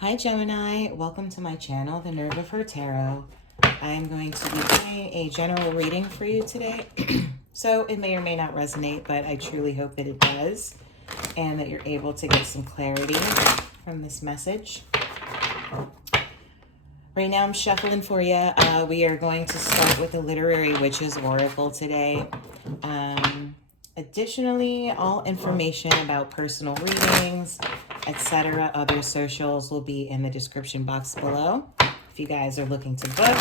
Hi Gemini, welcome to my channel, The Nerve of Her Tarot. I am going to be doing a general reading for you today. So it may or may not resonate, but I truly hope that it does and that you're able to get some clarity from this message. Right now I'm shuffling for you. We are going to start with the Literary Witches Oracle today. Additionally, all information about personal readings, etc., other socials will be in the description box below if you guys are looking to book.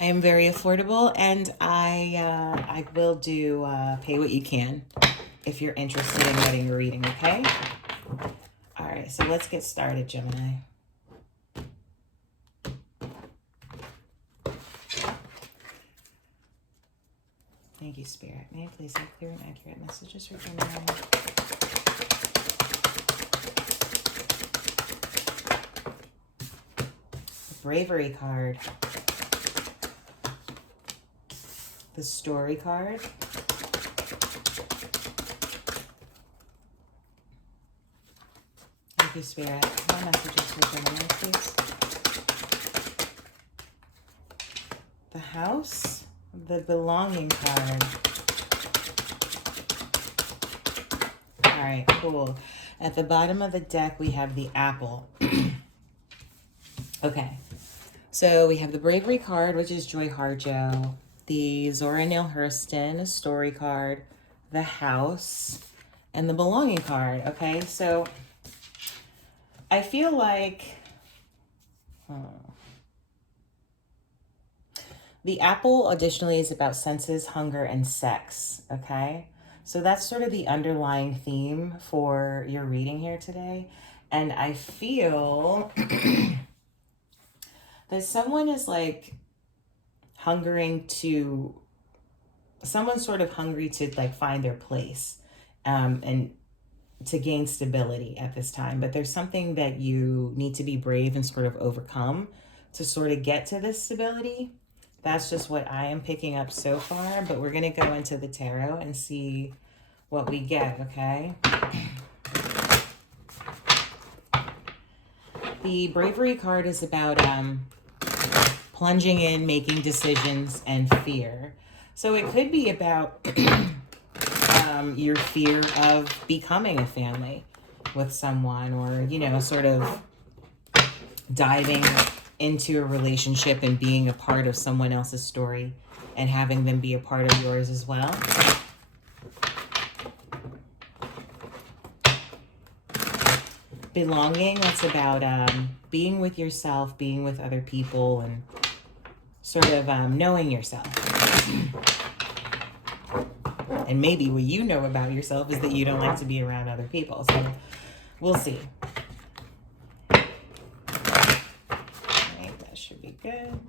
I am very affordable, and I will do pay what you can if you're interested in getting a reading, okay? All right, so let's get started, Gemini. Thank you, Spirit. May I please have clear and accurate messages for Gemini? The Bravery card. The Story card. Thank you, Spirit. My messages for Gemini, please. The House. The Belonging card. All right, cool. At the bottom of the deck, we have the Apple. Okay, so we have the Bravery card, which is Joy Harjo. The Zora Neale Hurston Story card. The House. And the Belonging card. Okay, so I feel like... The apple additionally is about senses, hunger, and sex, okay? So that's sort of the underlying theme for your reading here today. And I feel that someone is like someone's sort of hungry to like find their place and to gain stability at this time. But there's something that you need to be brave and sort of overcome to sort of get to this stability. That's just what I am picking up so far, but we're going to go into the tarot and see what we get, okay? The Bravery card is about plunging in, making decisions, and fear. So it could be about your fear of becoming a family with someone, or, you know, sort of diving into a relationship and being a part of someone else's story and having them be a part of yours as well. Belonging, that's about being with yourself, being with other people, and sort of knowing yourself. And maybe what you know about yourself is that you don't like to be around other people. So we'll see. Should be good.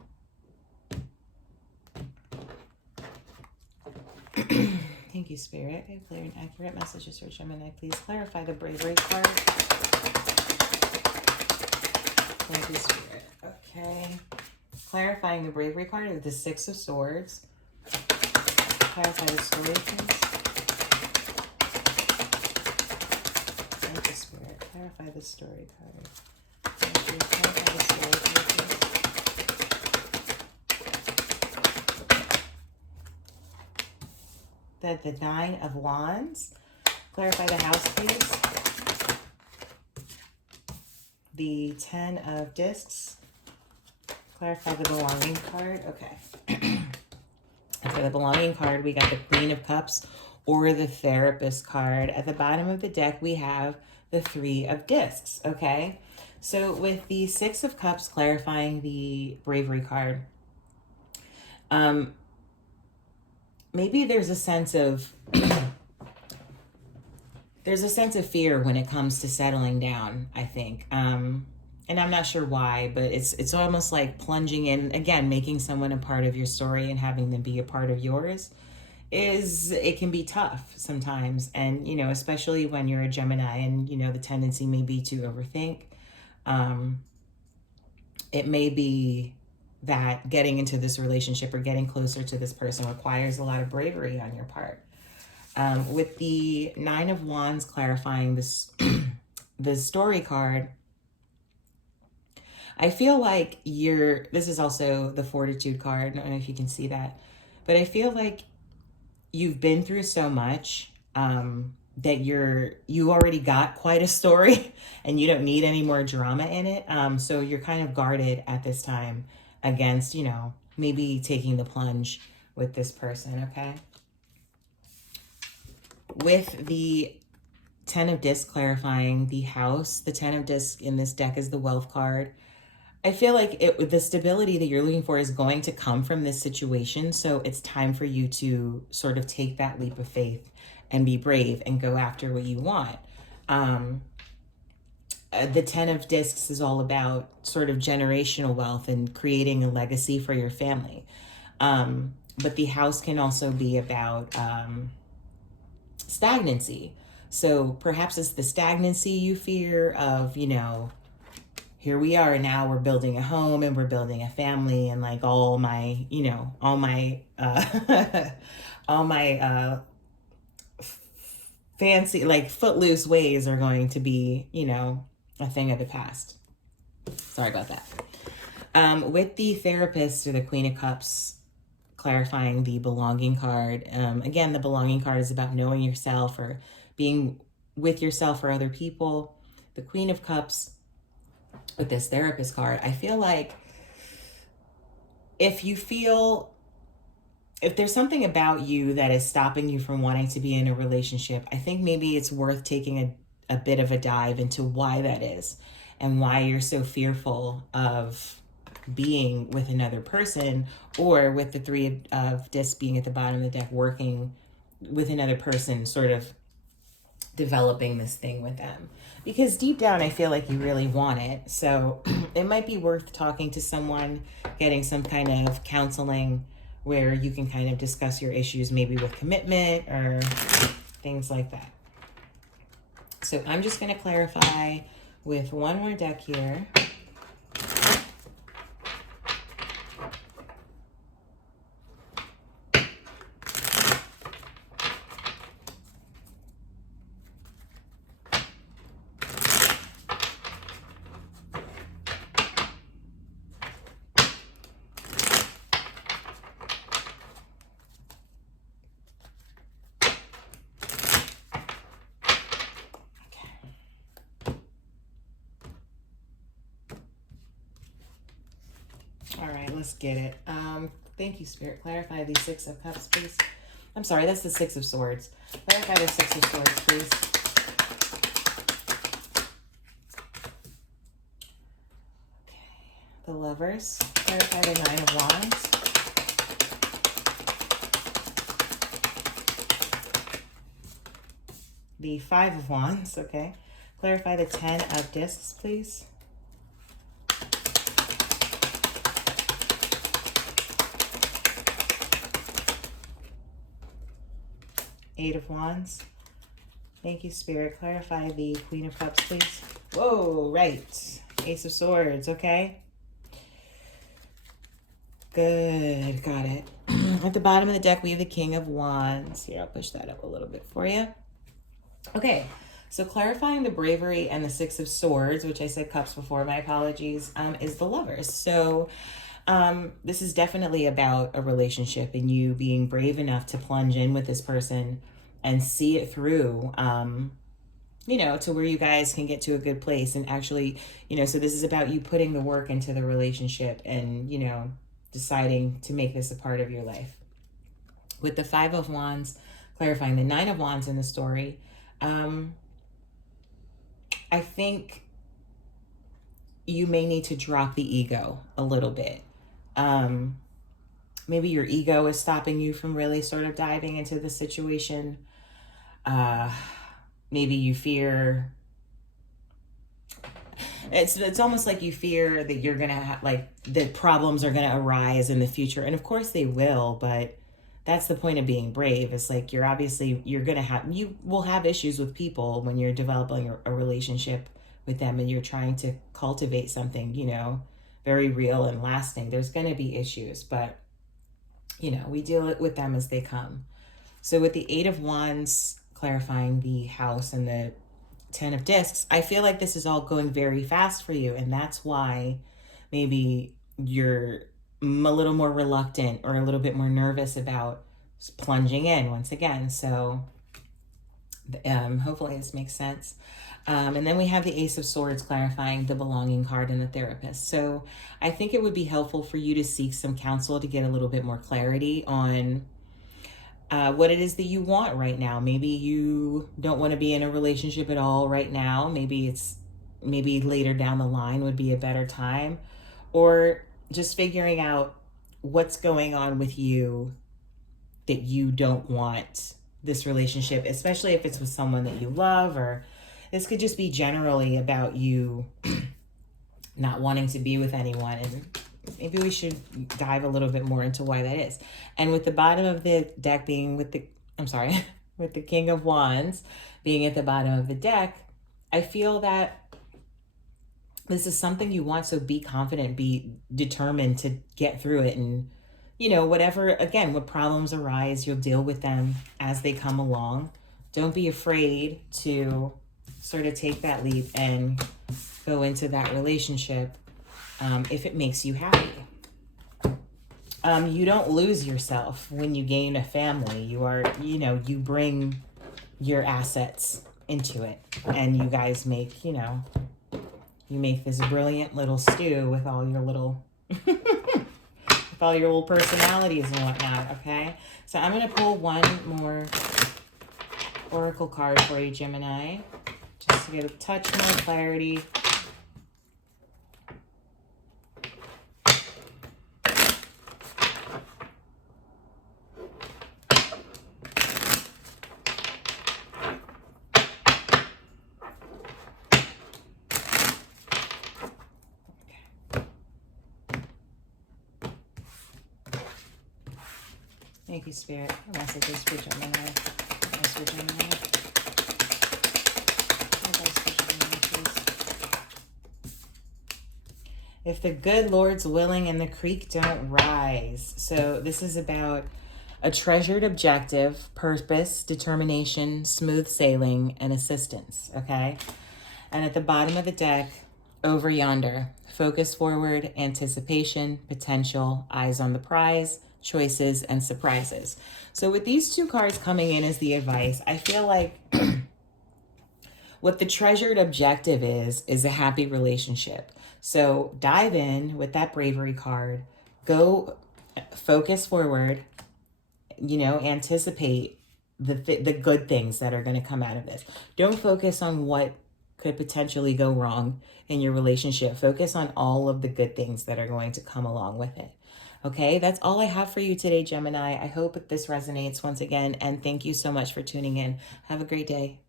Thank you, Spirit. I have clear and accurate messages for Gemini. Please clarify the Bravery card. Thank you, Spirit. Okay. Clarifying the Bravery card is the Six of Swords. Clarify the story, please. Thank you, Spirit. Clarify the story card. Thank you. Clarify the story card, please. The Nine of Wands. Clarify the House, please. The Ten of Discs. Clarify the Belonging card. Okay. For the Belonging card, we got the Queen of Cups or the Therapist card. At the bottom of the deck, we have the Three of Discs. Okay. So with the Six of Cups clarifying the Bravery card, maybe there's a sense of fear when it comes to settling down, I think. And I'm not sure why, but it's almost like plunging in, again, making someone a part of your story and having them be a part of yours. It can be tough sometimes. And, you know, especially when you're a Gemini and, you know, the tendency may be to overthink. It may be that getting into this relationship or getting closer to this person requires a lot of bravery on your part. With the Nine of Wands clarifying this, the story card, I feel like this is also the Fortitude card. I don't know if you can see that, but I feel like you've been through so much, that you already got quite a story and you don't need any more drama in it. So you're kind of guarded at this time against, maybe taking the plunge with this person, okay? With the Ten of Discs clarifying the house, the Ten of Discs in this deck is the Wealth card. I feel like the stability that you're looking for is going to come from this situation. So it's time for you to sort of take that leap of faith and be brave and go after what you want. The Ten of Discs is all about sort of generational wealth and creating a legacy for your family. But the house can also be about stagnancy. So perhaps it's the stagnancy you fear of, here we are now, we're building a home and we're building a family, and like all my fancy, like footloose ways are going to be, a thing of the past. Sorry about that. With the Therapist or the Queen of Cups clarifying the Belonging card, again, the Belonging card is about knowing yourself or being with yourself or other people. The Queen of Cups with this Therapist card, I feel like if there's something about you that is stopping you from wanting to be in a relationship, I think maybe it's worth taking a bit of a dive into why that is and why you're so fearful of being with another person, or with the Three of Discs being at the bottom of the deck, working with another person, sort of developing this thing with them. Because deep down, I feel like you really want it. So it might be worth talking to someone, getting some kind of counseling where you can kind of discuss your issues, maybe with commitment or things like that. So I'm just going to clarify with one more deck here. All right, let's get it. Thank you, Spirit. Clarify the Six of Cups, please. I'm sorry, that's the Six of Swords. Clarify the Six of Swords, please. Okay. The Lovers. Clarify the Nine of Wands. The Five of Wands, okay. Clarify the Ten of Discs, please. Eight of Wands. Thank you, Spirit. Clarify the Queen of Cups, please. Whoa, right. Ace of Swords, okay. Good, got it. At the bottom of the deck, we have the King of Wands. Here, I'll push that up a little bit for you. Okay, so clarifying the Bravery and the Six of Swords, which I said Cups before, my apologies, is the Lovers. So this is definitely about a relationship and you being brave enough to plunge in with this person and see it through, to where you guys can get to a good place and actually, so this is about you putting the work into the relationship and, deciding to make this a part of your life. With the Five of Wands, clarifying the Nine of Wands in the story, I think you may need to drop the ego a little bit. Maybe your ego is stopping you from really sort of diving into the situation. Maybe you fear, it's almost like you fear that you're gonna have, like, the problems are gonna arise in the future, and of course they will, but that's the point of being brave. It's like you will have issues with people when you're developing a relationship with them and you're trying to cultivate something, very real and lasting. There's going to be issues, but we deal with them as they come. So with the Eight of Wands clarifying the house and the Ten of Discs, I feel like this is all going very fast for you. And that's why maybe you're a little more reluctant or a little bit more nervous about plunging in once again. So hopefully this makes sense. And then we have the Ace of Swords clarifying the belonging card and the Therapist. So I think it would be helpful for you to seek some counsel to get a little bit more clarity on what it is that you want right now. Maybe you don't want to be in a relationship at all right now. Maybe later down the line would be a better time. Or just figuring out what's going on with you that you don't want this relationship, especially if it's with someone that you love, or this could just be generally about you not wanting to be with anyone. And maybe we should dive a little bit more into why that is. And with the bottom of the deck being with the King of Wands being at the bottom of the deck, I feel that this is something you want. So be confident, be determined to get through it. And, what problems arise, you'll deal with them as they come along. Don't be afraid to sort of take that leap and go into that relationship if it makes you happy. You don't lose yourself when you gain a family. You bring your assets into it, and you guys make, you make this brilliant little stew with all your little all your little personalities and whatnot, okay? So I'm going to pull one more oracle card for you, Gemini, just to get a touch more clarity. Thank you, Spirit. Messages for Gemini. If the good Lord's willing and the creek don't rise. So this is about a treasured objective, purpose, determination, smooth sailing, and assistance, okay? And at the bottom of the deck, over yonder, focus forward, anticipation, potential, eyes on the prize, choices, and surprises. So with these two cards coming in as the advice, I feel like what the treasured objective is a happy relationship. So dive in with that bravery card, go focus forward, anticipate the good things that are going to come out of this. Don't focus on what could potentially go wrong in your relationship. Focus on all of the good things that are going to come along with it. Okay, that's all I have for you today, Gemini. I hope that this resonates once again, and thank you so much for tuning in. Have a great day.